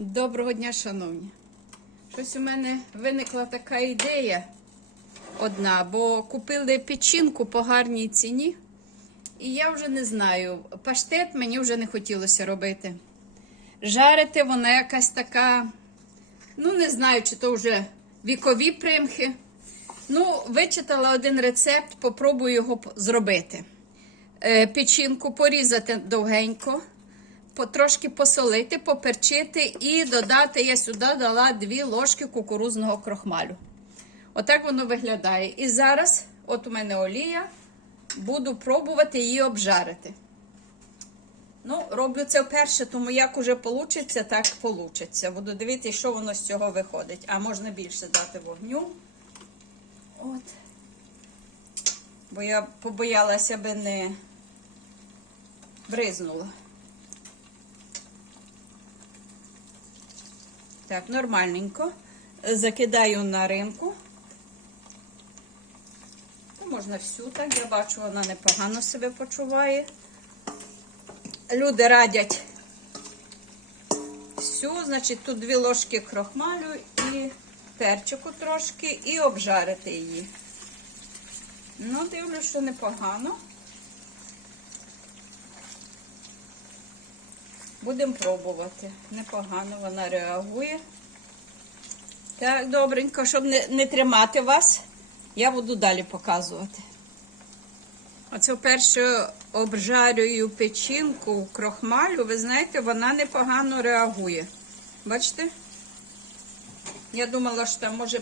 Доброго дня, шановні. Щось у мене виникла така ідея одна, бо купили печінку по гарній ціні. І я вже не знаю, паштет мені вже не хотілося робити. Жарити вона якась така, ну не знаю, чи то вже вікові примхи. Ну, вичитала один рецепт, попробую його зробити. Е, печінку порізати довгенько, потрошки посолити, поперчити і додати я сюди дала 2 ложки кукурузного крохмалю. Отак воно виглядає. І зараз, от у мене олія, буду пробувати її обжарити. Ну, роблю це вперше, тому як уже вийде, так вийде. Буду дивитися, що воно з цього виходить. А можна більше дати вогню. От. Бо я побоялася би не бризнула. Так, нормальненько. Закидаю на ринку. Ну, можна всю так, я бачу, вона непогано себе почуває. Люди радять всю, значить, тут дві ложки крохмалю і перчику трошки, і обжарити її. Ну, дивлюсь, що непогано. Будемо пробувати. Непогано вона реагує. Так, добренько, щоб не, не тримати вас, я буду далі показувати. Оце вперше обжарюю печінку крохмалю, ви знаєте, вона непогано реагує. Бачите? Я думала, що там може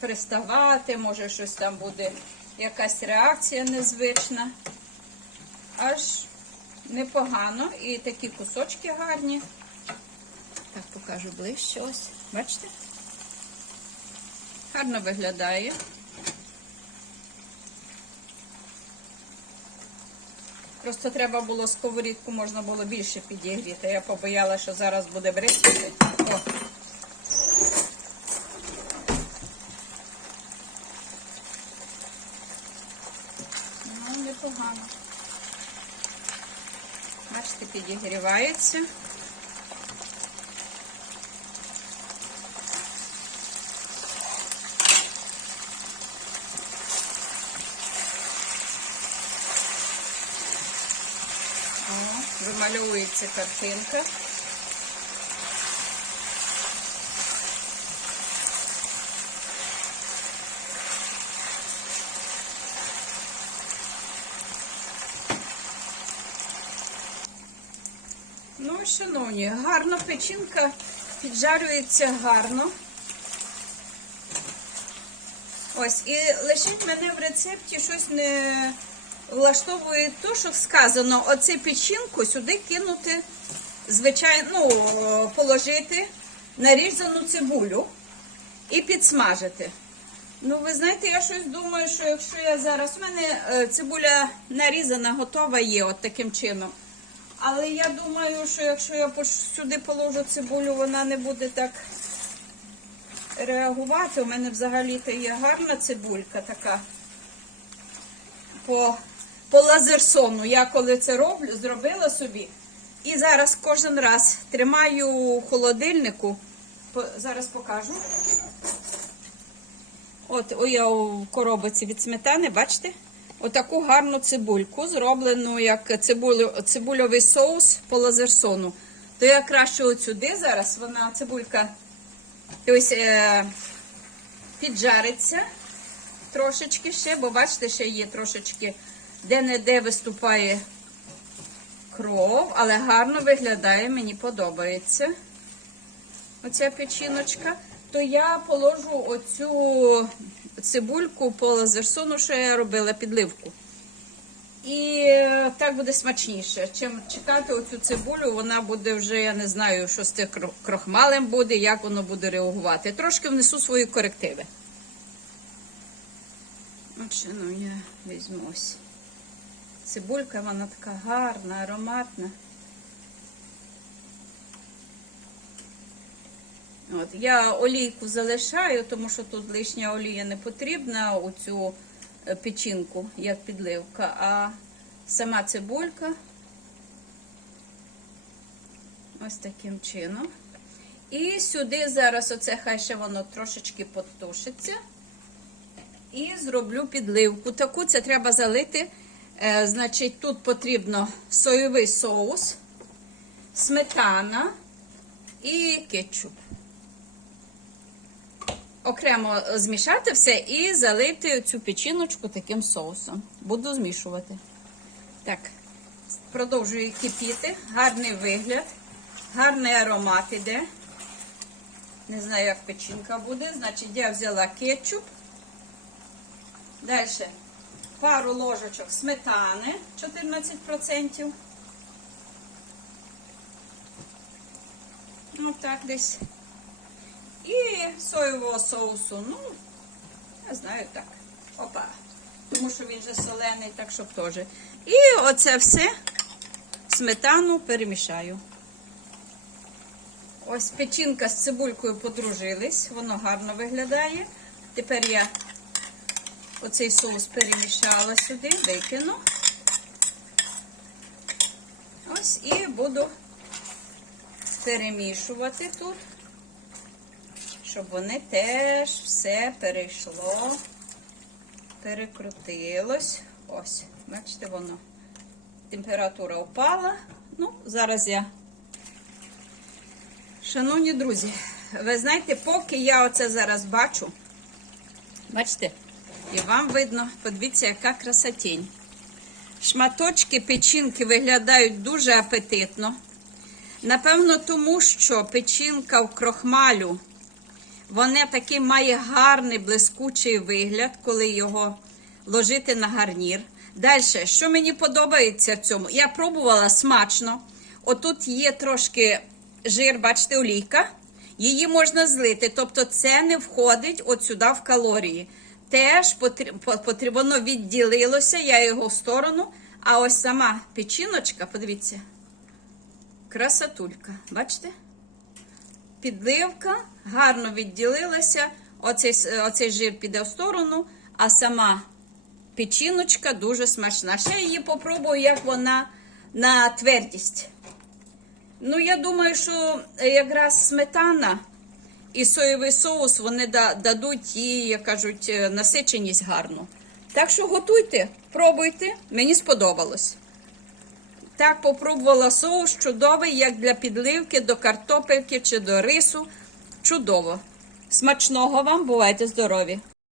приставати, може щось там буде, якась реакція незвична. Аж непогано. І такі кусочки гарні. Так, покажу ближче ось. Бачите? Гарно виглядає. Просто треба було сковорідку, можна було більше підігріти. Я побоялася, що зараз буде бризкати. Ну, непогано. Бачите, підігрівається. О, вимальовується картинка. Ну, шановні, гарно печінка піджарюється гарно. Ось, і лишить мене в рецепті щось не влаштовує то, що сказано, оце печінку сюди кинути, звичайно, ну, положити нарізану цибулю і підсмажити. Ну, ви знаєте, я щось думаю, що якщо я зараз. У мене е, цибуля нарізана, готова є от таким чином. Але я думаю, що якщо я сюди положу цибулю, вона не буде так реагувати. У мене взагалі-то є гарна цибулька така по, по лазерсону. Я коли це роблю, зробила собі. І зараз кожен раз тримаю у холодильнику. Зараз покажу. От о, я у коробиці від сметани, бачите? Отаку гарну цибульку, зроблену як цибулю, цибульовий соус по лазерсону. То я краще от сюди зараз, вона цибулька ось, е, піджариться трошечки ще, бо бачите, ще є трошечки де-не-де виступає кров, але гарно виглядає, мені подобається оця печіночка, то я положу оцю цибульку по лазерсону, що я робила підливку. І е, так буде смачніше. Чим чекати оцю цибулю, вона буде вже, я не знаю, що з тих крохмалем буде, як воно буде реагувати. Трошки внесу свої корективи. От ну я візьму ось. Цибулька, вона така гарна, ароматна. От, я олійку залишаю, тому що тут лишня олія не потрібна у цю е, печінку, як підливка, а сама цибулька ось таким чином. І сюди зараз оце хай ще воно трошечки потушиться. І зроблю підливку. Таку це треба залити. Е, значить, тут потрібно соєвий соус, сметана і кетчуп. Окремо змішати все і залити цю печіночку таким соусом. Буду змішувати. Так, продовжую кипіти. Гарний вигляд, гарний аромат іде. Не знаю, як печінка буде. Значить, я взяла кетчуп. Далі пару ложечок сметани 14%. Ну так десь. І соєвого соусу, ну, я знаю так. Опа. Тому що він же солений, так щоб теж. І оце все сметану перемішаю. Ось печінка з цибулькою подружились, воно гарно виглядає. Тепер я оцей соус перемішала сюди, викину. Ось і буду перемішувати тут, щоб вони теж все перейшло, перекрутилось. Ось, бачите, воно. Температура впала. Ну, зараз я. Шановні друзі, ви знаєте, поки я оце зараз бачу, бачите, і вам видно, подивіться, яка красотінь. Шматочки печінки виглядають дуже апетитно. Напевно, тому що печінка в крохмалю, вона такий має гарний блискучий вигляд, коли його ложити на гарнір. Далі, що мені подобається в цьому? Я пробувала смачно. Отут є трошки жир, бачите, олійка. Її можна злити. Тобто це не входить от сюди в калорії. Теж воно відділилося, я його в сторону. А ось сама печіночка, подивіться, красотулька. Бачите? Підливка гарно відділилася. Оцей, оцей жир піде в сторону, а сама печіночка дуже смачна. Ще її попробую, як вона на твердість. Ну, я думаю, що якраз сметана і соєвий соус вони дадуть їй, як кажуть, насиченість гарну. Так що готуйте, пробуйте, мені сподобалось. Так, попробувала соус чудовий, як для підливки до картопельки чи до рису. Чудово. Смачного вам, бувайте здорові!